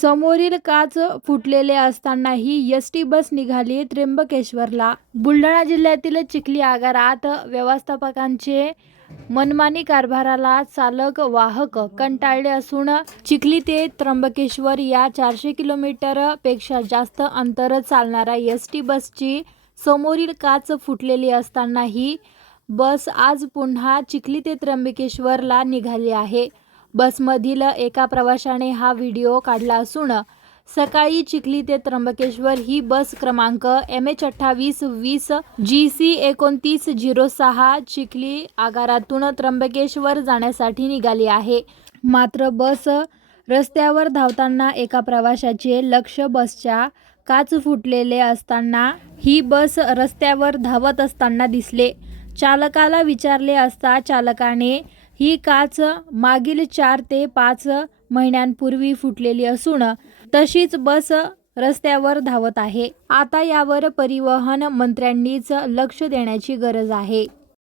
समोरील काच फुटलेले असतानाही एसटी बस निघाली त्र्यंबकेश्वरला। बुलढाणा जिल्ह्यातील चिखली आगारात व्यवस्थापकांचे मनमानी कारभाराला चालक वाहक कंटाळले असून चिखली ते त्र्यंबकेश्वर या 400 किलोमीटर पेक्षा जास्त अंतर चालणाऱ्या एसटी बसची समोरील काच फुटलेली असतानाही बस आज पुन्हा चिखली ते त्र्यंबकेश्वरला निघाली आहे। बसमधील एका प्रवाशाने हा व्हिडिओ काढला असून सकाळी चिखली ते त्र्यंबकेश्वर ही बस क्रमांक MH2820 GC 2906 चिखली आगारातून त्र्यंबकेश्वर जाण्यासाठी निघाली आहे। मात्र बस रस्त्यावर धावताना एका प्रवाशाचे लक्ष बसच्या काच फुटलेले असताना ही बस रस्त्यावर धावत असताना दिसले। चालकाला विचारले असता चालकाने ही काच मागील 4 ते 5 महिन्यांपूर्वी फुटलेली असून तशीच बस रस्त्यावर धावत आहे। आता यावर परिवहन मंत्र्यांनीच लक्ष देण्याची गरज आहे।